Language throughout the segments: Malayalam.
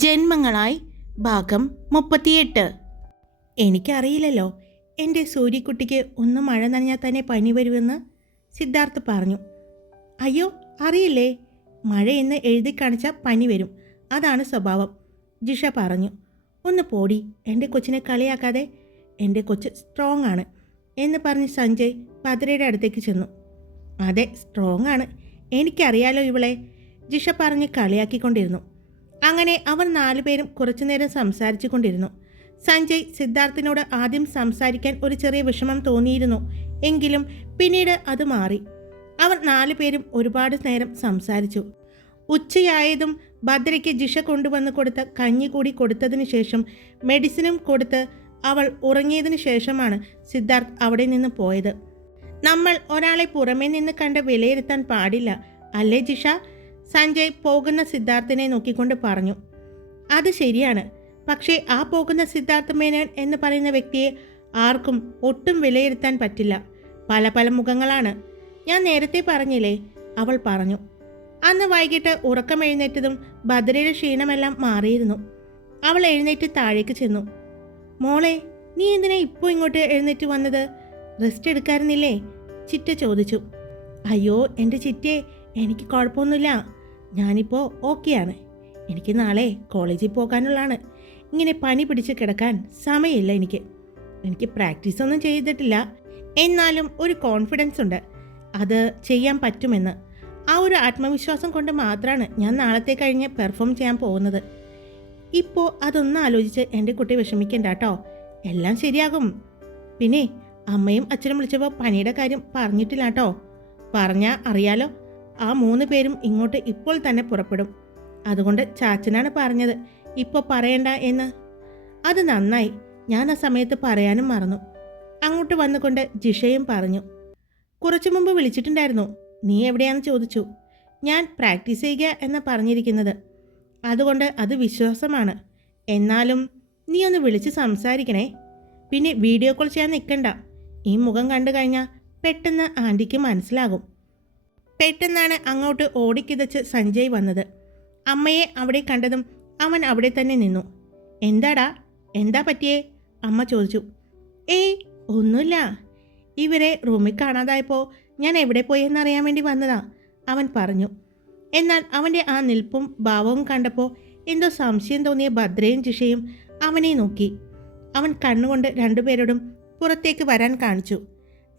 ജന്മങ്ങളായി ഭാഗം 38. എനിക്കറിയില്ലല്ലോ എൻ്റെ സൂര്യക്കുട്ടിക്ക് ഒന്ന് മഴ നനഞ്ഞാൽ തന്നെ പനി വരുമെന്ന് സിദ്ധാർത്ഥ് പറഞ്ഞു. അയ്യോ അറിയില്ലേ, മഴയെന്ന് എഴുതി കാണിച്ചാൽ പനി വരും, അതാണ് സ്വഭാവം, ജിഷ പറഞ്ഞു. ഒന്ന് പോടി, എൻ്റെ കൊച്ചിനെ കളിയാക്കാതെ, എൻ്റെ കൊച്ച് സ്ട്രോങ് ആണ് എന്ന് പറഞ്ഞ് സഞ്ജയ് ഭദ്രയുടെ അടുത്തേക്ക് ചെന്നു. അതെ, സ്ട്രോങ് ആണ്, എനിക്കറിയാലോ ഇവളെ, ജിഷ പറഞ്ഞ് കളിയാക്കിക്കൊണ്ടിരുന്നു. അങ്ങനെ അവർ 4 പേരും കുറച്ചുനേരം സംസാരിച്ചു കൊണ്ടിരുന്നു. സഞ്ജയ് സിദ്ധാർത്ഥിനോട് ആദ്യം സംസാരിക്കാൻ ഒരു ചെറിയ വിഷമം തോന്നിയിരുന്നു, എങ്കിലും പിന്നീട് അത് മാറി. അവർ 4 പേരും ഒരുപാട് നേരം സംസാരിച്ചു. ഉച്ചയായതും ഭദ്രയ്ക്ക് ജിഷ കൊണ്ടുവന്ന് കൊടുത്ത കഞ്ഞി കൂടി കൊടുത്തതിന് ശേഷം മെഡിസിനും കൊടുത്ത് അവൾ ഉറങ്ങിയതിനു ശേഷമാണ് സിദ്ധാർത്ഥ് അവിടെ നിന്ന് പോയത്. നമ്മൾ ഒരാളെ പുറമേ നിന്ന് കണ്ട് വിലയിരുത്താൻ പാടില്ല അല്ലേ ജിഷ, സഞ്ജയ് പോകുന്ന സിദ്ധാർത്ഥിനെ നോക്കിക്കൊണ്ട് പറഞ്ഞു. അത് ശരിയാണ്, പക്ഷേ ആ പോകുന്ന സിദ്ധാർത്ഥ് മേനോൻ എന്ന് പറയുന്ന വ്യക്തിയെ ആർക്കും ഒട്ടും വിലയിരുത്താൻ പറ്റില്ല. പല പല മുഖങ്ങളാണ്, ഞാൻ നേരത്തെ പറഞ്ഞില്ലേ, അവൾ പറഞ്ഞു. അന്ന് വൈകിട്ട് ഉറക്കമെഴുന്നേറ്റതും ഭദ്രയുടെ ക്ഷീണമെല്ലാം മാറിയിരുന്നു. അവൾ എഴുന്നേറ്റ് താഴേക്ക് ചെന്നു. മോളെ, നീ എന്തിനാ ഇപ്പോൾ ഇങ്ങോട്ട് എഴുന്നേറ്റ് വന്നത്? റെസ്റ്റ് എടുക്കാറുന്നില്ലേ? ചിറ്റ ചോദിച്ചു. അയ്യോ എൻ്റെ ചിറ്റേ, എനിക്ക് കുഴപ്പമൊന്നുമില്ല, ഞാനിപ്പോൾ ഓക്കെയാണ്. എനിക്ക് നാളെ കോളേജിൽ പോകാനുള്ളതാണ്. ഇങ്ങനെ പനി പിടിച്ച് കിടക്കാൻ സമയമില്ല എനിക്ക് പ്രാക്ടീസൊന്നും ചെയ്തിട്ടില്ല, എന്നാലും ഒരു കോൺഫിഡൻസ് ഉണ്ട്, അത് ചെയ്യാൻ പറ്റുമെന്ന്. ആ ഒരു ആത്മവിശ്വാസം കൊണ്ട് മാത്രമാണ് ഞാൻ നാളത്തെ കഴിഞ്ഞ് പെർഫോം ചെയ്യാൻ പോകുന്നത്. ഇപ്പോൾ അതൊന്നും ആലോചിച്ച് എൻ്റെ കുട്ടി വിഷമിക്കണ്ട കേട്ടോ, എല്ലാം ശരിയാകും. പിന്നെ അമ്മയും അച്ഛനും വിളിച്ചപ്പോൾ പനിയുടെ കാര്യം പറഞ്ഞിട്ടില്ല കേട്ടോ. പറഞ്ഞാൽ അറിയാലോ, ആ 3 പേരും ഇങ്ങോട്ട് ഇപ്പോൾ തന്നെ പുറപ്പെടും. അതുകൊണ്ട് ചാച്ചനാണ് പറഞ്ഞത് ഇപ്പോൾ പറയണ്ട എന്ന്. അത് നന്നായി, ഞാൻ ആ സമയത്ത് പറയാനും മറന്നു. അങ്ങോട്ട് വന്നുകൊണ്ട് ജിഷയും പറഞ്ഞു. കുറച്ചു മുമ്പ് വിളിച്ചിട്ടുണ്ടായിരുന്നു, നീ എവിടെയാണെന്ന് ചോദിച്ചു. ഞാൻ പ്രാക്ടീസ് ചെയ്യുക എന്ന് പറഞ്ഞിരിക്കുന്നത്, അതുകൊണ്ട് അത് വിശ്വാസമാണ്. എന്നാലും നീ ഒന്ന് വിളിച്ച് സംസാരിക്കണേ. പിന്നെ വീഡിയോ കോൾ ചെയ്യാൻ നിൽക്കണ്ട, ഈ മുഖം കണ്ടു കഴിഞ്ഞാൽ പെട്ടെന്ന് ആൻറ്റിക്ക് മനസ്സിലാകും. പെട്ടെന്നാണ് അങ്ങോട്ട് ഓടിക്കിതച്ച് സഞ്ജയ് വന്നത്. അമ്മയെ അവിടെ കണ്ടതും അവൻ അവിടെ തന്നെ നിന്നു. എന്താടാ, എന്താ പറ്റിയേ? അമ്മ ചോദിച്ചു. ഏയ് ഒന്നുമില്ല, ഇവരെ റൂമിൽ കാണാതായപ്പോൾ ഞാൻ എവിടെ പോയെന്നറിയാൻ വേണ്ടി വന്നതാ, അവൻ പറഞ്ഞു. എന്നാൽ അവൻ്റെ ആ നിൽപ്പും ഭാവവും കണ്ടപ്പോൾ എന്തോ സംശയം തോന്നിയ ഭദ്രയും ജിഷയും അവനെ നോക്കി. അവൻ കണ്ണുകൊണ്ട് 2 പേരോടും പുറത്തേക്ക് വരാൻ കാണിച്ചു.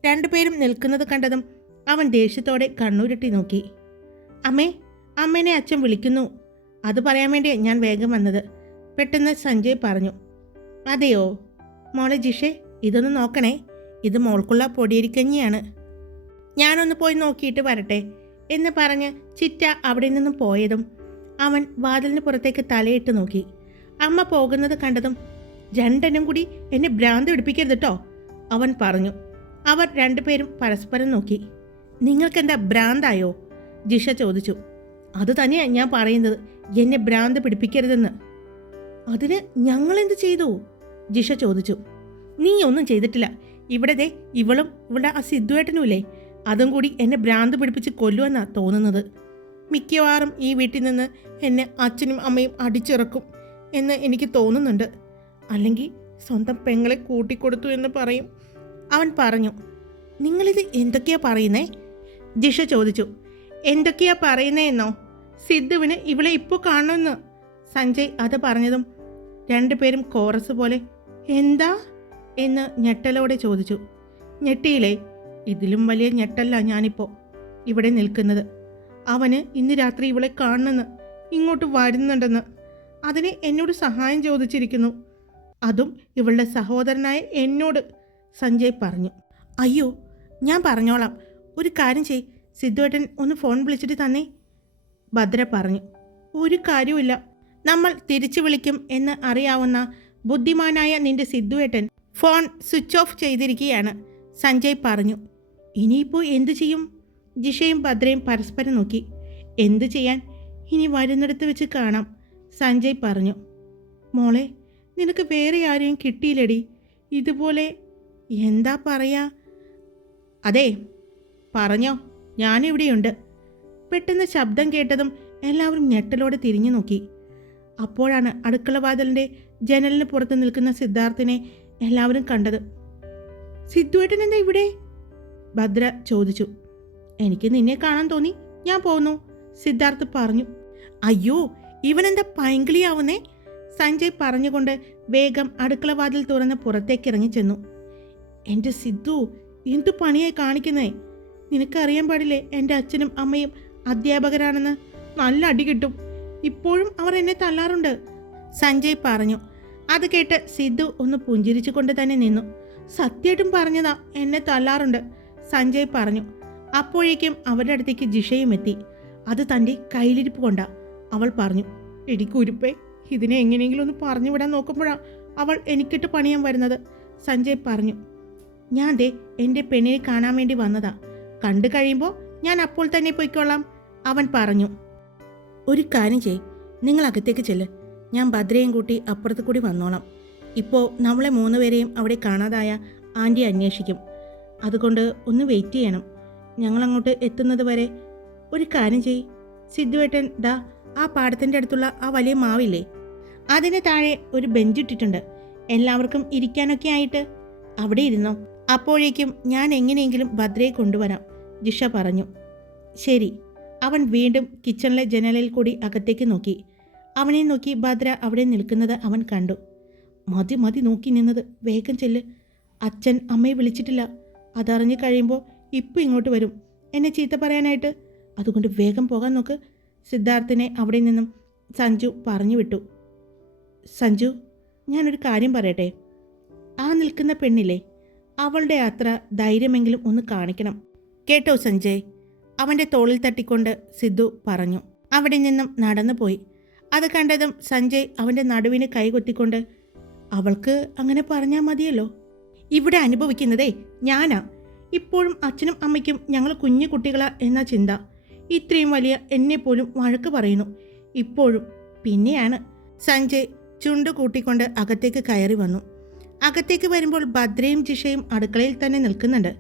2 പേരും നിൽക്കുന്നത് കണ്ടതും അവൻ ദേഷ്യത്തോടെ കണ്ണൂരിട്ടി നോക്കി. അമ്മേനെ അച്ഛൻ വിളിക്കുന്നു, അത് പറയാൻ വേണ്ടി ഞാൻ വേഗം വന്നത്, പെട്ടെന്ന് സഞ്ജയ് പറഞ്ഞു. അതെയോ മോളെ ജിഷേ, ഇതൊന്ന് നോക്കണേ, ഇത് മോൾക്കുള്ള പൊടിയരിക്കഞ്ഞിയാണ്, ഞാനൊന്ന് പോയി നോക്കിയിട്ട് വരട്ടെ എന്ന് പറഞ്ഞ് ചിറ്റ അവിടെ നിന്ന് പോയതും അവൻ വാതിലിന് പുറത്തേക്ക് തലയിട്ട് നോക്കി. അമ്മ പോകുന്നത് കണ്ടതും രണ്ടെണ്ണം കൂടി എന്നെ ഭ്രാന്ത് പിടിപ്പിക്കരുത് കേട്ടോ, അവൻ പറഞ്ഞു. അവർ 2 പേരും പരസ്പരം നോക്കി. നിങ്ങൾക്കെന്താ ഭ്രാന്തായോ? ജിഷ ചോദിച്ചു. അത് തന്നെയാണ് ഞാൻ പറയുന്നത്, എന്നെ ഭ്രാന്ത് പിടിപ്പിക്കരുതെന്ന്. അതിന് ഞങ്ങളെന്ത് ചെയ്തു? ജിഷ ചോദിച്ചു. നീ ഒന്നും ചെയ്തിട്ടില്ല, ഇവിടെ ഇവളും ഇവിടെ ആ സിദ്ധുവേട്ടനുമില്ലേ, അതും കൂടി എന്നെ ഭ്രാന്ത് പിടിപ്പിച്ച് കൊല്ലുമെന്നാണ് തോന്നുന്നത്. മിക്കവാറും ഈ വീട്ടിൽ നിന്ന് എന്നെ അച്ഛനും അമ്മയും അടിച്ചിറക്കും എന്ന് എനിക്ക് തോന്നുന്നുണ്ട്, അല്ലെങ്കിൽ സ്വന്തം പെങ്ങളെ കൂട്ടിക്കൊടുത്തു എന്ന് പറയും, അവൻ പറഞ്ഞു. നിങ്ങളിത് എന്തൊക്കെയാ പറയുന്നേ? ജിഷ ചോദിച്ചു. എന്തൊക്കെയാ പറയുന്നതെന്നോ? സിദ്ധുവിന് ഇവളെ ഇപ്പോൾ കാണുമെന്ന്. സഞ്ജയ് അത് പറഞ്ഞതും 2 പേരും കോറസ് പോലെ എന്താ എന്ന് ഞെട്ടലോടെ ചോദിച്ചു. ഞെട്ടിയില്ലേ? ഇതിലും വലിയ ഞെട്ടല്ല ഞാനിപ്പോൾ ഇവിടെ നിൽക്കുന്നത്. അവന് ഇന്ന് രാത്രി ഇവളെ കാണണമെന്ന്, ഇങ്ങോട്ട് വരുന്നുണ്ടെന്ന്, അതിന് എന്നോട് സഹായം ചോദിച്ചിരിക്കുന്നു, അതും ഇവളുടെ സഹോദരനായ എന്നോട്, സഞ്ജയ് പറഞ്ഞു. അയ്യോ ഞാൻ പറഞ്ഞോളാം, ഒരു കാര്യം ചെയ്, സിദ്ധുവേട്ടൻ ഒന്ന് ഫോൺ വിളിച്ചിട്ട് തന്നേ, ഭദ്ര പറഞ്ഞു. ഒരു കാര്യവുമില്ല, നമ്മൾ തിരിച്ചു വിളിക്കും എന്ന് അറിയാവുന്ന ബുദ്ധിമാനായ നിന്റെ സിദ്ധുവേട്ടൻ ഫോൺ സ്വിച്ച് ഓഫ് ചെയ്തിരിക്കുകയാണ്, സഞ്ജയ് പറഞ്ഞു. ഇനിയിപ്പോൾ എന്തു ചെയ്യും? ജിഷയും ഭദ്രയും പരസ്പരം നോക്കി. എന്തു ചെയ്യാൻ, ഇനി വരുന്നിടത്ത് വെച്ച് കാണാം, സഞ്ജയ് പറഞ്ഞു. മോളെ, നിനക്ക് വേറെ ആരെയും കിട്ടിയില്ലടി ഇതുപോലെ? എന്താ പറയാ? അതെ പറഞ്ഞോ, ഞാനിവിടെയുണ്ട്. പെട്ടെന്ന് ശബ്ദം കേട്ടതും എല്ലാവരും ഞെട്ടലോടെ തിരിഞ്ഞു നോക്കി. അപ്പോഴാണ് അടുക്കള വാതിലിൻ്റെ ജനലിന് പുറത്ത് നിൽക്കുന്ന സിദ്ധാർത്ഥിനെ എല്ലാവരും കണ്ടത്. സിദ്ധുവേട്ടൻ എന്താ ഇവിടെ? ഭദ്ര ചോദിച്ചു. എനിക്ക് നിന്നെ കാണാൻ തോന്നി, ഞാൻ പോന്നു, സിദ്ധാർത്ഥ് പറഞ്ഞു. അയ്യോ, ഇവനെന്താ പൈങ്കിളിയാവുന്നേ? സഞ്ജയ് പറഞ്ഞുകൊണ്ട് വേഗം അടുക്കള വാതിൽ തുറന്ന് പുറത്തേക്ക് ഇറങ്ങി ചെന്നു. എൻ്റെ സിദ്ധു, എന്തു പണിയായി കാണിക്കുന്നേ? നിനക്കറിയാൻ പാടില്ലേ എൻ്റെ അച്ഛനും അമ്മയും അധ്യാപകരാണെന്ന്? നല്ല അടി കിട്ടും. ഇപ്പോഴും അവർ എന്നെ തല്ലാറുണ്ട്, സഞ്ജയ് പറഞ്ഞു. അത് കേട്ട് സിദ്ധു ഒന്ന് പുഞ്ചിരിച്ചു കൊണ്ട് തന്നെ നിന്നു. സത്യമായിട്ടും പറഞ്ഞതാ, എന്നെ തല്ലാറുണ്ട്, സഞ്ജയ് പറഞ്ഞു. അപ്പോഴേക്കും അവരുടെ അടുത്തേക്ക് ജിഷയും എത്തി. അത് തൻ്റെ കയ്യിലിരിപ്പ് കൊണ്ടാ. അവൾ പറഞ്ഞു. എടിക്കുരുപ്പേ, ഇതിനെ എങ്ങനെയെങ്കിലും ഒന്ന് പറഞ്ഞു വിടാൻ നോക്കുമ്പോഴാണ് അവൾ എനിക്കിട്ട് പണിയാൻ വരുന്നത്, സഞ്ജയ് പറഞ്ഞു. ഞാൻ ദേ എൻ്റെ പെണ്ണിനെ കാണാൻ വേണ്ടി വന്നതാ. കണ്ടു കഴിയുമ്പോൾ ഞാൻ അപ്പോൾ തന്നെ പോയിക്കോളാം, അവൻ പറഞ്ഞു. ഒരു കാര്യം ചെയ്, നിങ്ങൾ അകത്തേക്ക് ചെല്ല്, ഞാൻ ഭദ്രയും കൂട്ടി അപ്പുറത്ത് കൂടി വന്നോളാം. ഇപ്പോൾ നമ്മളെ 3 പേരെയും അവിടെ കാണാതായ ആൻറ്റി അന്വേഷിക്കും. അതുകൊണ്ട് ഒന്ന് വെയിറ്റ് ചെയ്യണം. ഞങ്ങളങ്ങോട്ട് എത്തുന്നത് വരെ. ഒരു കാര്യം ചെയ്, സിദ്ധുവേട്ടൻ ദാ ആ പാടത്തിൻ്റെ അടുത്തുള്ള ആ വലിയ മാവില്ലേ, അതിന് താഴെ ഒരു ബെഞ്ച് ഇട്ടിട്ടുണ്ട്. എല്ലാവർക്കും ഇരിക്കാനൊക്കെ ആയിട്ട് അവിടെ ഇരുന്നോ. അപ്പോഴേക്കും ഞാൻ എങ്ങനെയെങ്കിലും ഭദ്രയെ കൊണ്ടുവരാം, ജിഷ പറഞ്ഞു. ശരി. അവൻ വീണ്ടും കിച്ചണിലെ ജനലിൽ കൂടി അകത്തേക്ക് നോക്കി. അവനെ നോക്കി ഭദ്ര അവിടെ നിൽക്കുന്നത് അവൻ കണ്ടു. മതി മതി നോക്കി നിന്നത്, വേഗം ചെല്ല്. അച്ഛൻ അമ്മയെ വിളിച്ചിട്ടില്ല. അതറിഞ്ഞു കഴിയുമ്പോൾ ഇപ്പം ഇങ്ങോട്ട് വരും എന്നെ ചീത്ത പറയാനായിട്ട്. അതുകൊണ്ട് വേഗം പോകാൻ നോക്ക്, സിദ്ധാർത്ഥിനെ അവിടെ നിന്നും സഞ്ജു പറഞ്ഞു വിട്ടു. സഞ്ജു, ഞാനൊരു കാര്യം പറയട്ടെ. ആ നിൽക്കുന്ന പെണ്ണില്ലേ, അവളുടെ അത്ര ധൈര്യമെങ്കിലും ഒന്ന് കാണിക്കണം കേട്ടോ സഞ്ജയ്, അവൻ്റെ തോളിൽ തട്ടിക്കൊണ്ട് സിദ്ധു പറഞ്ഞു. അവിടെ നിന്നും നടന്നു പോയി. അത് കണ്ടതും സഞ്ജയ് അവൻ്റെ നടുവിന് കൈകൊത്തിക്കൊണ്ട്, അവൾക്ക് അങ്ങനെ പറഞ്ഞാൽ മതിയല്ലോ. ഇവിടെ അനുഭവിക്കുന്നതേ ഞാനാ. ഇപ്പോഴും അച്ഛനും അമ്മയ്ക്കും ഞങ്ങൾ കുഞ്ഞു കുട്ടികളാ എന്ന ചിന്ത. ഇത്രയും വലിയ എന്നെപ്പോലും വഴക്ക് പറയുന്നു ഇപ്പോഴും. പിന്നെയാണ്. സഞ്ജയ് ചുണ്ടു കൂട്ടിക്കൊണ്ട് അകത്തേക്ക് കയറി വന്നു. അകത്തേക്ക് വരുമ്പോൾ ഭദ്രയും ജിഷയും അടുക്കളയിൽ തന്നെ നിൽക്കുന്നുണ്ട്.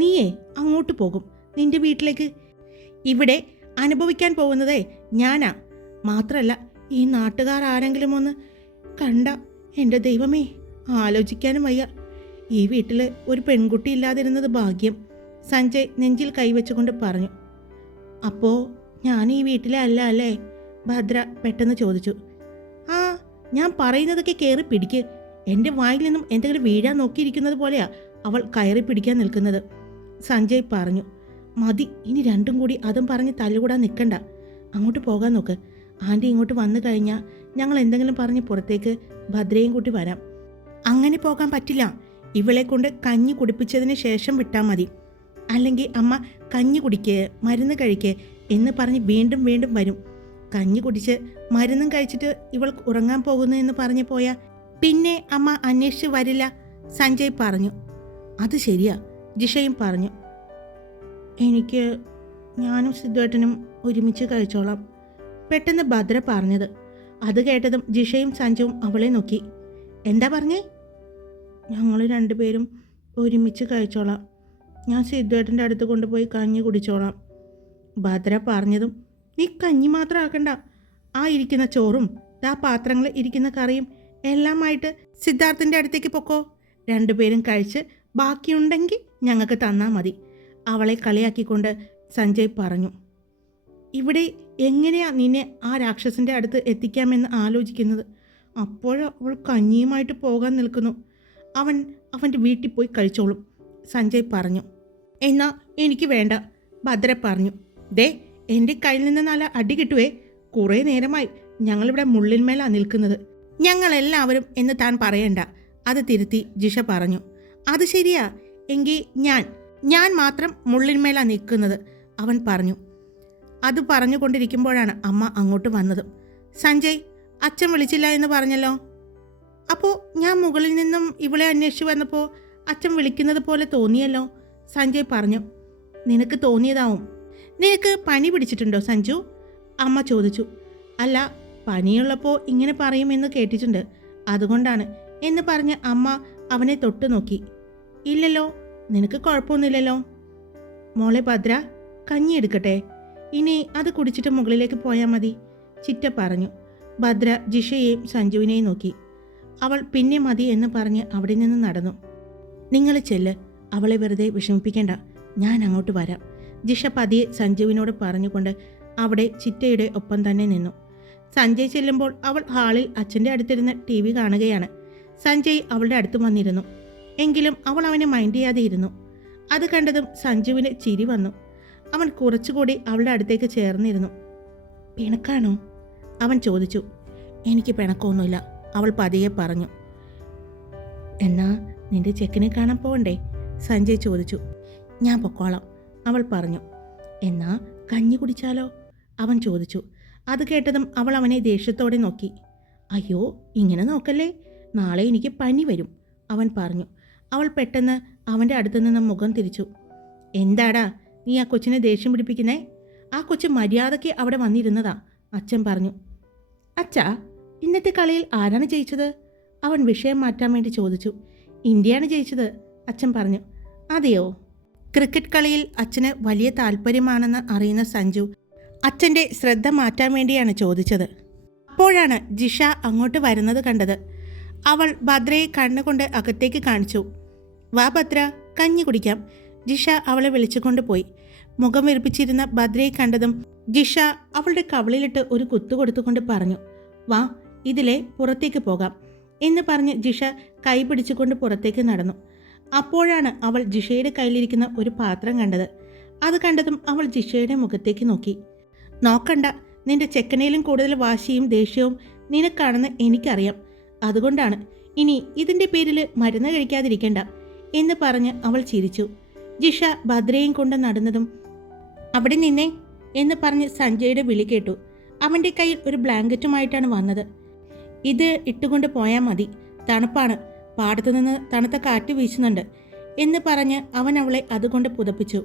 നീയേ അങ്ങോട്ട് പോകും, നിന്റെ വീട്ടിലേക്ക്. ഇവിടെ അനുഭവിക്കാൻ പോകുന്നതേ ഞാനാ. മാത്രമല്ല, ഈ നാട്ടുകാർ ആരെങ്കിലും ഒന്ന് കണ്ട, എൻ്റെ ദൈവമേ, ആലോചിക്കാനും വയ്യ. ഈ വീട്ടിൽ ഒരു പെൺകുട്ടി ഇല്ലാതിരുന്നത് ഭാഗ്യം, സഞ്ജയ് നെഞ്ചിൽ കൈവച്ചുകൊണ്ട് പറഞ്ഞു. അപ്പോൾ ഞാൻ ഈ വീട്ടിലെ അല്ല അല്ലേ? ഭദ്ര പെട്ടെന്ന് ചോദിച്ചു. ആ, ഞാൻ പറയുന്നതൊക്കെ കയറി പിടിക്ക്. എൻ്റെ വായിൽ നിന്നും എന്തെങ്കിലും വീഴാൻ നോക്കിയിരിക്കുന്നത് പോലെയാ അവൾ കയറി പിടിക്കാൻ നിൽക്കുന്നത്, സഞ്ജയ് പറഞ്ഞു. മതി, ഇനി രണ്ടും കൂടി അതും പറഞ്ഞ് തല്ലുകൂടാൻ നിൽക്കണ്ട. അങ്ങോട്ട് പോകാൻ നോക്ക്. ആൻറ്റി ഇങ്ങോട്ട് വന്നു കഴിഞ്ഞാൽ ഞങ്ങൾ എന്തെങ്കിലും പറഞ്ഞ് പുറത്തേക്ക് ഭദ്രയും കൂട്ടി വരാം. അങ്ങനെ പോകാൻ പറ്റില്ല. ഇവളെ കൊണ്ട് കഞ്ഞി കുടിപ്പിച്ചതിന് ശേഷം വിട്ടാൽ മതി. അല്ലെങ്കിൽ അമ്മ കഞ്ഞി കുടിക്ക്, മരുന്ന് കഴിക്ക് എന്ന് പറഞ്ഞ് വീണ്ടും വീണ്ടും വരും. കഞ്ഞി കുടിച്ച് മരുന്നും കഴിച്ചിട്ട് ഇവൾ ഉറങ്ങാൻ പോകുന്നു എന്ന് പറഞ്ഞു പോയാൽ പിന്നെ അമ്മ അന്വേഷിച്ച് വരില്ല, സഞ്ജയ് പറഞ്ഞു. അത് ശരിയാ, ജിഷയും പറഞ്ഞു. ഞാനും സിദ്ധുവേട്ടനും ഒരുമിച്ച് കഴിച്ചോളാം, പെട്ടെന്ന് ഭദ്ര പറഞ്ഞത്. അത് കേട്ടതും ജിഷയും സഞ്ജുവും അവളെ നോക്കി. എന്താ പറഞ്ഞേ? ഞങ്ങൾ രണ്ടുപേരും ഒരുമിച്ച് കഴിച്ചോളാം. ഞാൻ സിദ്ധുവേട്ടൻ്റെ അടുത്ത് കൊണ്ടുപോയി കഞ്ഞി കുടിച്ചോളാം, ഭദ്ര പറഞ്ഞതും. നീ കഞ്ഞി മാത്രം ആക്കണ്ട, ആ ഇരിക്കുന്ന ചോറും ആ പാത്രങ്ങളിൽ ഇരിക്കുന്ന കറിയും എല്ലാമായിട്ട് സിദ്ധാർത്ഥിൻ്റെ അടുത്തേക്ക് പൊക്കോ. രണ്ടുപേരും കഴിച്ച് ബാക്കിയുണ്ടെങ്കിൽ ഞങ്ങൾക്ക് തന്നാൽ മതി, അവളെ കളിയാക്കിക്കൊണ്ട് സഞ്ജയ് പറഞ്ഞു. ഇവിടെ എങ്ങനെയാ നിന്നെ ആ രാക്ഷസിൻ്റെ അടുത്ത് എത്തിക്കാമെന്ന് ആലോചിക്കുന്നത്. അവൾ കഞ്ഞിയുമായിട്ട് പോകാൻ നിൽക്കുന്നു. അവൻ്റെ വീട്ടിൽ പോയി കഴിച്ചോളും, സഞ്ജയ് പറഞ്ഞു. എന്നാ എനിക്ക് വേണ്ട, ഭദ്ര പറഞ്ഞു. ദേ, എൻ്റെ കയ്യിൽ നിന്ന് നല്ല അടി കിട്ടുവേ. കുറേ നേരമായി ഞങ്ങളിവിടെ മുള്ളിന്മേലാ നിൽക്കുന്നത്. ഞങ്ങളെല്ലാവരും എന്ന് താൻ പറയണ്ട, അത് തിരുത്തി ജിഷ പറഞ്ഞു. അത് ശരിയാ, എങ്കിൽ ഞാൻ മാത്രം മുള്ളിന്മേലാ നിൽക്കുന്നത്, അവൻ പറഞ്ഞു. അത് പറഞ്ഞുകൊണ്ടിരിക്കുമ്പോഴാണ് അമ്മ അങ്ങോട്ട് വന്നതും. സഞ്ജയ്, അച്ഛൻ വിളിച്ചില്ല എന്ന് പറഞ്ഞല്ലോ. അപ്പോൾ ഞാൻ മുകളിൽ നിന്നും ഇവളെ അന്വേഷിച്ച് വന്നപ്പോൾ അച്ഛൻ വിളിക്കുന്നത് പോലെ തോന്നിയല്ലോ, സഞ്ജയ് പറഞ്ഞു. നിനക്ക് തോന്നിയതാവും. നിനക്ക് പനി പിടിച്ചിട്ടുണ്ടോ സഞ്ജു? അമ്മ ചോദിച്ചു. അല്ല, പനിയുള്ളപ്പോൾ ഇങ്ങനെ പറയുമെന്ന് കേട്ടിട്ടുണ്ട്, അതുകൊണ്ടാണ് എന്ന് പറഞ്ഞ് അമ്മ അവനെ തൊട്ടു നോക്കി. ഇല്ലല്ലോ, നിനക്ക് കുഴപ്പമൊന്നുമില്ലല്ലോ. മോളെ ഭദ്ര, കഞ്ഞി എടുക്കട്ടെ, ഇനി അത് കുടിച്ചിട്ട് മുകളിലേക്ക് പോയാൽ മതി, ചിറ്റ പറഞ്ഞു. ഭദ്ര ജിഷയെയും സഞ്ജുവിനെയും നോക്കി. അവൾ പിന്നെ മതി എന്ന് പറഞ്ഞ് അവിടെ നിന്ന് നടന്നു. നിങ്ങൾ ചെല്ല്, അവളെ വെറുതെ വിഷമിപ്പിക്കേണ്ട, ഞാൻ അങ്ങോട്ട് വരാം. ജിഷ പതിയെ സഞ്ജുവിനോട് പറഞ്ഞുകൊണ്ട് അവിടെ ചിറ്റയുടെ ഒപ്പം തന്നെ നിന്നു. സഞ്ജയ് ചെല്ലുമ്പോൾ അവൾ ഹാളിൽ അച്ഛൻ്റെ അടുത്തിരുന്ന് TV കാണുകയാണ്. സഞ്ജയ് അവളുടെ അടുത്ത് വന്നിരുന്നു. എങ്കിലും അവൾ അവനെ മൈൻഡ് ചെയ്യാതെ ഇരുന്നു. അത് കണ്ടതും സഞ്ജുവിന് ചിരി വന്നു. അവൻ കുറച്ചുകൂടി അവളുടെ അടുത്തേക്ക് ചേർന്നിരുന്നു. പിണക്കാണോ? അവൻ ചോദിച്ചു. എനിക്ക് പിണക്കമൊന്നുമില്ല, അവൾ പതിയെ പറഞ്ഞു. എന്നാ നിന്റെ ചെക്കനെ കാണാൻ പോകണ്ടേ? സഞ്ജയ് ചോദിച്ചു. ഞാൻ പൊക്കോളാം, അവൾ പറഞ്ഞു. എന്നാ കഞ്ഞി കുടിച്ചാലോ? അവൻ ചോദിച്ചു. അത് കേട്ടതും അവൾ അവനെ ദേഷ്യത്തോടെ നോക്കി. അയ്യോ, ഇങ്ങനെ നോക്കല്ലേ, നാളെ എനിക്ക് പനി വരും, അവൻ പറഞ്ഞു. അവൾ പെട്ടെന്ന് അവൻ്റെ അടുത്ത് നിന്ന് മുഖം തിരിച്ചു. എന്താടാ നീ ആ കൊച്ചിനെ ദേഷ്യം പിടിപ്പിക്കുന്നേ? ആ കൊച്ച് മര്യാദയ്ക്ക് അവിടെ വന്നിരുന്നതാ, അച്ഛൻ പറഞ്ഞു. അച്ഛാ, ഇന്നത്തെ കളിയിൽ ആരാണ് ജയിച്ചത്? അവൻ വിഷയം മാറ്റാൻ വേണ്ടി ചോദിച്ചു. ഇന്ത്യയാണ് ജയിച്ചത്, അച്ഛൻ പറഞ്ഞു. അതെയോ? ക്രിക്കറ്റ് കളിയിൽ അച്ഛന് വലിയ താല്പര്യമാണെന്ന് അറിയുന്ന സഞ്ജു അച്ഛൻ്റെ ശ്രദ്ധ മാറ്റാൻ വേണ്ടിയാണ് ചോദിച്ചത്. അപ്പോഴാണ് ജിഷ അങ്ങോട്ട് വരുന്നത് കണ്ടത്. അവൾ ഭദ്രയെ കണ്ണുകൊണ്ട് അകത്തേക്ക് കാണിച്ചു. വാ ഭദ്ര, കഞ്ഞി കുടിക്കാം. ജിഷ അവളെ വിളിച്ചുകൊണ്ട് പോയി. മുഖം വിരിപ്പിച്ചിരുന്ന ഭദ്രയെ കണ്ടതും ജിഷ അവളുടെ കവിളിലിട്ട് ഒരു കുത്തു കൊടുത്തുകൊണ്ട് പറഞ്ഞു. വാ, ഇതിലെ പുറത്തേക്ക് പോകാം എന്ന് പറഞ്ഞ് ജിഷ കൈ പിടിച്ചുകൊണ്ട് പുറത്തേക്ക് നടന്നു. അപ്പോഴാണ് അവൾ ജിഷയുടെ കയ്യിലിരിക്കുന്ന ഒരു പാത്രം കണ്ടത്. അത് കണ്ടതും അവൾ ജിഷയുടെ മുഖത്തേക്ക് നോക്കി. നോക്കണ്ട, നിന്റെ ചെക്കനയിലും കൂടുതൽ വാശിയും ദേഷ്യവും നിനക്കാണെന്ന് എനിക്കറിയാം. അതുകൊണ്ടാണ് ഇനി ഇതിൻ്റെ പേരിൽ മരുന്ന് കഴിക്കാതിരിക്കേണ്ട എന്ന് പറഞ്ഞ് അവൾ ചിരിച്ചു. ജിഷ ഭദ്രയും കൊണ്ട് നടന്നതും അവിടെ നിന്നേ എന്ന് പറഞ്ഞ് സഞ്ജയുടെ വിളി കേട്ടു. അവൻ്റെ കയ്യിൽ ഒരു ബ്ലാങ്കറ്റുമായിട്ടാണ് വന്നത്. ഇത് ഇട്ടുകൊണ്ട് പോയാൽ മതി, തണുപ്പാണ്, പാടത്തു നിന്ന് തണുത്ത കാറ്റ് വീശുന്നുണ്ട് എന്ന് പറഞ്ഞ് അവൻ അവളെ അതുകൊണ്ട് പുതപ്പിച്ചു.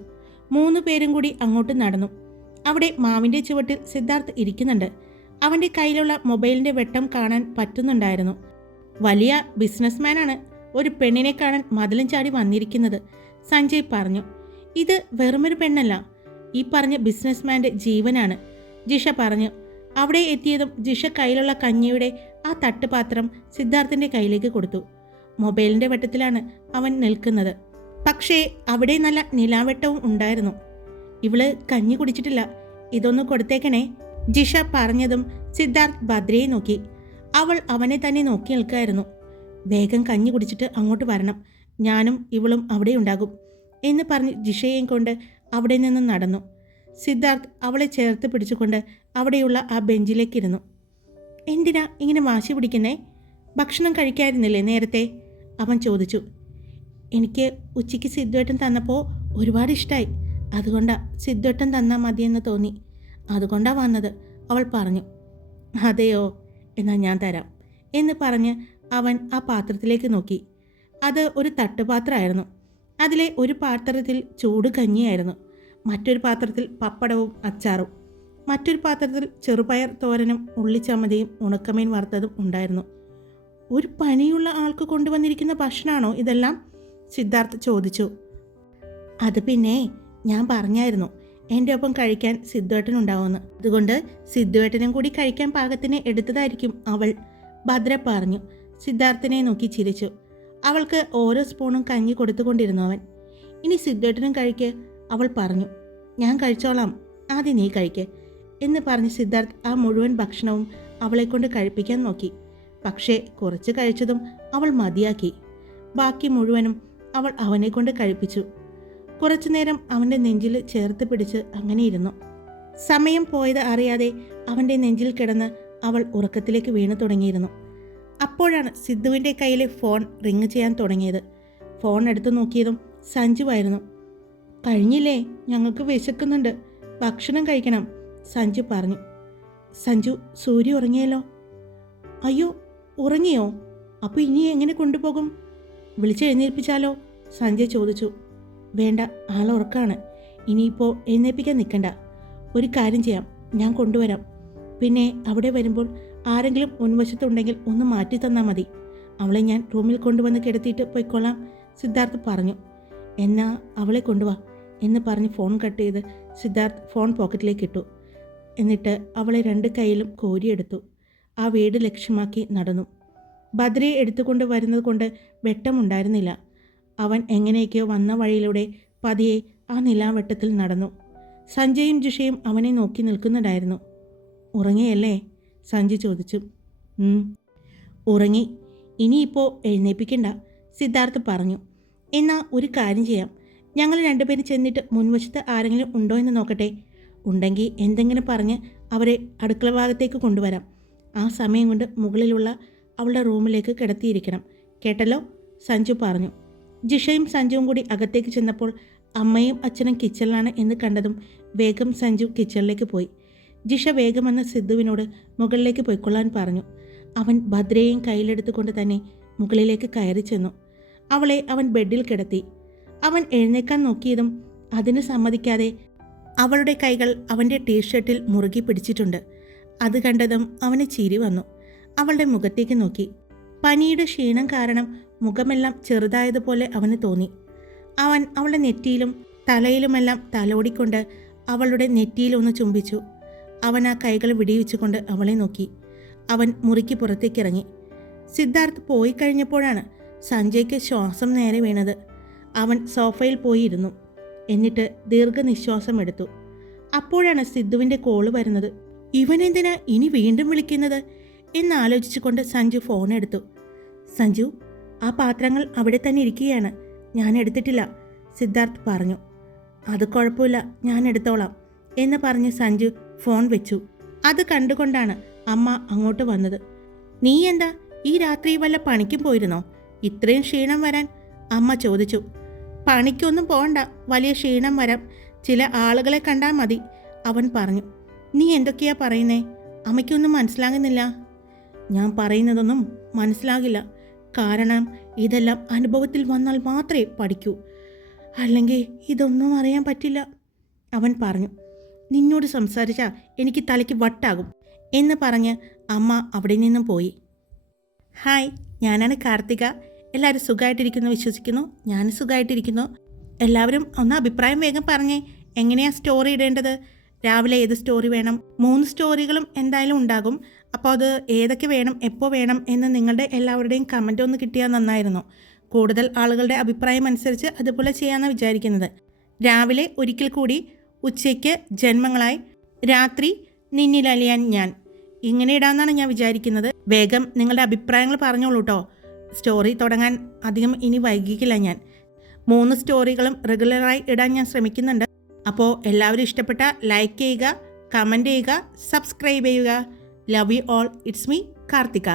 3 പേരും കൂടി അങ്ങോട്ട് നടന്നു. അവിടെ മാവിൻ്റെ ചുവട്ടിൽ സിദ്ധാർത്ഥ് ഇരിക്കുന്നുണ്ട്. അവൻ്റെ കയ്യിലുള്ള മൊബൈലിൻ്റെ വെട്ടം കാണാൻ പറ്റുന്നുണ്ടായിരുന്നു. വലിയ ബിസിനസ്മാനാണ്, ഒരു പെണ്ണിനെ കാണാൻ മതിലും ചാടി വന്നിരിക്കുന്നത്, സഞ്ജയ് പറഞ്ഞു. ഇത് വെറുമൊരു പെണ്ണല്ല, ഈ പറഞ്ഞ ബിസിനസ്മാൻ്റെ ജീവനാണ്, ജിഷ പറഞ്ഞു. അവിടെ എത്തിയതും ജിഷ കയ്യിലുള്ള കഞ്ഞിയുടെ ആ തട്ടുപാത്രം സിദ്ധാർത്ഥിൻ്റെ കയ്യിലേക്ക് കൊടുത്തു. മൊബൈലിൻ്റെ വെട്ടത്തിലാണ് അവൻ നിൽക്കുന്നത്. പക്ഷേ അവിടെ നല്ല നിലാവെട്ടവും ഉണ്ടായിരുന്നു. ഇവള് കഞ്ഞി കുടിച്ചിട്ടില്ല, ഇതൊന്ന് കൊടുത്തേക്കണേ, ജിഷ പറഞ്ഞതും സിദ്ധാർത്ഥ് ഭദ്രയെ നോക്കി. അവൾ അവനെ തന്നെ നോക്കി നിൽക്കായിരുന്നു. വേഗം കഞ്ഞി കുടിച്ചിട്ട് അങ്ങോട്ട് വരണം, ഞാനും ഇവളും അവിടെ ഉണ്ടാകും എന്ന് പറഞ്ഞ് ജിഷയെയും കൊണ്ട് അവിടെ നിന്ന് നടന്നു. സിദ്ധാർത്ഥ് അവളെ ചേർത്ത് പിടിച്ചുകൊണ്ട് അവിടെയുള്ള ആ ബെഞ്ചിലേക്കിരുന്നു. എന്തിനാ ഇങ്ങനെ വാശി പിടിക്കുന്നേ? ഭക്ഷണം കഴിക്കാതിരുന്നില്ലേ നേരത്തെ? അവൻ ചോദിച്ചു. എനിക്ക് ഉച്ചയ്ക്ക് സിദ്ധുവേട്ടൻ തന്നപ്പോൾ ഒരുപാട് ഇഷ്ടമായി, അതുകൊണ്ടാ സിദ്ധുവേട്ടൻ തന്നാൽ മതിയെന്ന് തോന്നി, അതുകൊണ്ടാ വന്നത്, അവൾ പറഞ്ഞു. അതെയോ, എന്നാൽ ഞാൻ തരാം എന്ന് പറഞ്ഞ് അവൻ ആ പാത്രത്തിലേക്ക് നോക്കി. അത് ഒരു തട്ടുപാത്രമായിരുന്നു. അതിലെ ഒരു പാത്രത്തിൽ ചൂട് കഞ്ഞിയായിരുന്നു, മറ്റൊരു പാത്രത്തിൽ പപ്പടവും അച്ചാറും, മറ്റൊരു പാത്രത്തിൽ ചെറുപയർ തോരനും ഉള്ളിച്ചമ്മതിയും ഉണക്കമീൻ വറുത്തതും ഉണ്ടായിരുന്നു. ഒരു പനിയുള്ള ആൾക്ക് കൊണ്ടുവന്നിരിക്കുന്ന ഭക്ഷണമാണോ ഇതെല്ലാം? സിദ്ധാർത്ഥ് ചോദിച്ചു. അത് പിന്നെ ഞാൻ പറഞ്ഞായിരുന്നു എൻ്റെ ഒപ്പം കഴിക്കാൻ സിദ്ധുവേട്ടനുണ്ടാവുമെന്ന്, അതുകൊണ്ട് സിദ്ധുവേട്ടനും കൂടി കഴിക്കാൻ പാകത്തിന് എടുത്തതായിരിക്കും അവൾ, ഭദ്ര പറഞ്ഞു. സിദ്ധാർത്ഥിനെ നോക്കി ചിരിച്ചു. അവൾക്ക് ഓരോ സ്പൂണും കഞ്ഞി കൊടുത്തുകൊണ്ടിരുന്നു അവൻ. ഇനി സിദ്ധുവേട്ടനും കഴിക്ക്, അവൾ പറഞ്ഞു. ഞാൻ കഴിച്ചോളാം, ആദ്യം നീ കഴിക്ക് എന്ന് പറഞ്ഞ് സിദ്ധാർത്ഥ് ആ മുഴുവൻ ഭക്ഷണവും അവളെക്കൊണ്ട് കഴിപ്പിക്കാൻ നോക്കി. പക്ഷേ കുറച്ച് കഴിച്ചതും അവൾ മതിയാക്കി. ബാക്കി മുഴുവനും അവൾ അവനെ കൊണ്ട് കഴിപ്പിച്ചു. കുറച്ചു നേരം അവൻ്റെ നെഞ്ചിൽ ചേർത്ത് പിടിച്ച് അങ്ങനെ ഇരുന്നു. സമയം പോയത് അറിയാതെ അവൻ്റെ നെഞ്ചിൽ കിടന്ന് അവൾ ഉറക്കത്തിലേക്ക് വീണു തുടങ്ങിയിരുന്നു. അപ്പോഴാണ് സിദ്ധുവിൻ്റെ കയ്യിലെ ഫോൺ റിങ് ചെയ്യാൻ തുടങ്ങിയത്. ഫോൺ എടുത്തു നോക്കിയതും സഞ്ജുവായിരുന്നു. കഴിഞ്ഞില്ലേ, ഞങ്ങൾക്ക് വിശക്കുന്നുണ്ട്, ഭക്ഷണം കഴിക്കണം, സഞ്ജു പറഞ്ഞു. സഞ്ജു, സൂര്യ ഉറങ്ങിയല്ലോ. അയ്യോ, ഉറങ്ങിയോ? അപ്പോൾ ഇനി എങ്ങനെ കൊണ്ടുപോകും? വിളിച്ചെഴുന്നേൽപ്പിച്ചാലോ? സഞ്ജയ് ചോദിച്ചു. വേണ്ട, ആളുറക്കാണ്, ഇനിയിപ്പോൾ എഴുന്നേൽപ്പിക്കാൻ നിൽക്കണ്ട. ഒരു കാര്യം ചെയ്യാം, ഞാൻ കൊണ്ടുവരാം. പിന്നെ അവിടെ വരുമ്പോൾ ആരെങ്കിലും മുൻവശത്തുണ്ടെങ്കിൽ ഒന്ന് മാറ്റി തന്നാൽ മതി. അവളെ ഞാൻ റൂമിൽ കൊണ്ടുവന്ന് കിടത്തിയിട്ട് പോയിക്കൊള്ളാം, സിദ്ധാർത്ഥ് പറഞ്ഞു. എന്നാ അവളെ കൊണ്ടുവാ എന്ന് പറഞ്ഞ് ഫോൺ കട്ട് ചെയ്ത് സിദ്ധാർത്ഥ് ഫോൺ പോക്കറ്റിലേക്ക് ഇട്ടു. എന്നിട്ട് അവളെ 2 കൈയിലും കോരിയെടുത്തു. ആ വീട് ലക്ഷ്യമാക്കി നടന്നു. ഭദ്രയെ എടുത്തുകൊണ്ട് വരുന്നത് കൊണ്ട് വെട്ടമുണ്ടായിരുന്നില്ല. അവൻ എങ്ങനെയൊക്കെയോ വന്ന വഴിയിലൂടെ പതിയെ ആ നിലാവെട്ടത്തിൽ നടന്നു. സഞ്ജയും ജിഷയും അവനെ നോക്കി നിൽക്കുന്നുണ്ടായിരുന്നു. ഉറങ്ങിയല്ലേ? സഞ്ജു ചോദിച്ചു. ഉറങ്ങി. ഇനിയിപ്പോൾ എഴുന്നേൽപ്പിക്കണ്ട, സിദ്ധാർത്ഥ് പറഞ്ഞു. എന്നാൽ ഒരു കാര്യം ചെയ്യാം, ഞങ്ങൾ രണ്ടുപേരും ചെന്നിട്ട് മുൻവശത്ത് ആരെങ്കിലും ഉണ്ടോ എന്ന് നോക്കട്ടെ. ഉണ്ടെങ്കിൽ എന്തെങ്കിലും പറഞ്ഞ് അവരെ അടുക്കള ഭാഗത്തേക്ക് കൊണ്ടുവരാം. ആ സമയം കൊണ്ട് മുകളിലുള്ള അവളുടെ റൂമിലേക്ക് കിടത്തിയിരിക്കണം. കേട്ടല്ലോ? സഞ്ജു പറഞ്ഞു. ജിഷയും സഞ്ജുവും കൂടി അകത്തേക്ക് ചെന്നപ്പോൾ അമ്മയും അച്ഛനും കിച്ചണിലാണ് എന്ന് കണ്ടതും വേഗം സഞ്ജു കിച്ചണിലേക്ക് പോയി. ജിഷ വേഗം വന്ന് സിദ്ധുവിനോട് മുകളിലേക്ക് പോയിക്കൊള്ളാൻ പറഞ്ഞു. അവൻ ഭദ്രയെയും കയ്യിലെടുത്തുകൊണ്ട് തന്നെ മുകളിലേക്ക് കയറി ചെന്നു. അവളെ അവൻ ബെഡിൽ കിടത്തി. അവൻ എഴുന്നേക്കാൻ നോക്കിയതും അതിന് സമ്മതിക്കാതെ അവളുടെ കൈകൾ അവൻ്റെ ടീഷർട്ടിൽ മുറുകി പിടിച്ചിട്ടുണ്ട്. അത് കണ്ടതും അവന് ചിരി വന്നു. അവളുടെ മുഖത്തേക്ക് നോക്കി. പനിയുടെ ക്ഷീണം കാരണം മുഖമെല്ലാം ചെറുതായതുപോലെ അവന് തോന്നി. അവൻ അവളുടെ നെറ്റിയിലും തലയിലുമെല്ലാം തലോടിക്കൊണ്ട് അവളുടെ നെറ്റിയിലൊന്ന് ചുംബിച്ചു. അവൻ ആ കൈകൾ വിടിയിച്ചുകൊണ്ട് അവളെ നോക്കി. അവൻ മുറിക്ക് പുറത്തേക്കിറങ്ങി. സിദ്ധാർത്ഥ് പോയി കഴിഞ്ഞപ്പോഴാണ് സഞ്ജയ്ക്ക് ശ്വാസം നേരെ വീണത്. അവൻ സോഫയിൽ പോയിരുന്നു. എന്നിട്ട് ദീർഘനിശ്വാസം എടുത്തു. അപ്പോഴാണ് സിദ്ധുവിൻ്റെ കോള് വരുന്നത്. ഇവനെന്തിനാ ഇനി വീണ്ടും വിളിക്കുന്നത് എന്നാലോചിച്ചുകൊണ്ട് സഞ്ജു ഫോൺ എടുത്തു. സഞ്ജു, ആ പാത്രങ്ങൾ അവിടെ തന്നെ ഇരിക്കുകയാണ്, ഞാൻ എടുത്തിട്ടില്ല, സിദ്ധാർത്ഥ് പറഞ്ഞു. അത് കുഴപ്പമില്ല, ഞാൻ എടുത്തോളാം എന്ന് പറഞ്ഞ് സഞ്ജു ഫോൺ വെച്ചു. അത് കണ്ടുകൊണ്ടാണ് അമ്മ അങ്ങോട്ട് വന്നത്. നീ എന്താ ഈ രാത്രി വല്ല പണിക്കും പോയിരുന്നോ? ഇത്രയും ക്ഷീണം വരാൻ? അമ്മ ചോദിച്ചു. പണിക്കൊന്നും പോകണ്ട, വലിയ ക്ഷീണം വരാം, ചില ആളുകളെ കണ്ടാൽ മതി, അവൻ പറഞ്ഞു. നീ എന്തൊക്കെയാ പറയുന്നേ? അമ്മയ്ക്കൊന്നും മനസ്സിലാകുന്നില്ല. ഞാൻ പറയുന്നതൊന്നും മനസ്സിലാകില്ല, കാരണം ഇതെല്ലാം അനുഭവത്തിൽ വന്നാൽ മാത്രമേ പഠിക്കൂ, അല്ലെങ്കിൽ ഇതൊന്നും അറിയാൻ പറ്റില്ല, അവൻ പറഞ്ഞു. നിന്നോട് സംസാരിച്ചാൽ എനിക്ക് തലയ്ക്ക് വട്ടാകും എന്ന് പറഞ്ഞ് അമ്മ അവിടെ നിന്നും പോയി. ഹായ്, ഞാനാണ് കാർത്തിക. എല്ലാവരും സുഖമായിട്ടിരിക്കുന്നു വിശ്വസിക്കുന്നു. ഞാൻ സുഖമായിട്ടിരിക്കുന്നു. എല്ലാവരും ഒന്ന് അഭിപ്രായം വേഗം പറഞ്ഞേ. എങ്ങനെയാണ് സ്റ്റോറി ഇടേണ്ടത്? രാവിലെ ഏത് സ്റ്റോറി വേണം? 3 സ്റ്റോറികളും എന്തായാലും ഉണ്ടാകും. അപ്പോൾ അത് ഏതൊക്കെ വേണം, എപ്പോൾ വേണം എന്ന് നിങ്ങളുടെ എല്ലാവരുടെയും കമൻ്റ് ഒന്ന് കിട്ടിയാൽ നന്നായിരുന്നു. കൂടുതൽ ആളുകളുടെ അഭിപ്രായം അനുസരിച്ച് അതുപോലെ ചെയ്യാമെന്നാണ് വിചാരിക്കുന്നത്. രാവിലെ ഒരിക്കൽ കൂടി, ഉച്ചയ്ക്ക് ജന്മങ്ങളായി, രാത്രി നിന്നിലലിയാൻ ഞാൻ, ഇങ്ങനെ ഇടാമെന്നാണ് ഞാൻ വിചാരിക്കുന്നത്. വേഗം നിങ്ങളുടെ അഭിപ്രായങ്ങൾ പറഞ്ഞോളൂ കേട്ടോ. സ്റ്റോറി തുടങ്ങാൻ അധികം ഇനി വൈകിക്കില്ല ഞാൻ. 3 സ്റ്റോറികളും റെഗുലറായി ഇടാൻ ഞാൻ ശ്രമിക്കുന്നുണ്ട്. അപ്പോൾ എല്ലാവരും ഇഷ്ടപ്പെട്ട ലൈക്ക് ചെയ്യുക, കമൻറ്റ് ചെയ്യുക, സബ്സ്ക്രൈബ് ചെയ്യുക. Love you all. It's me Karthika.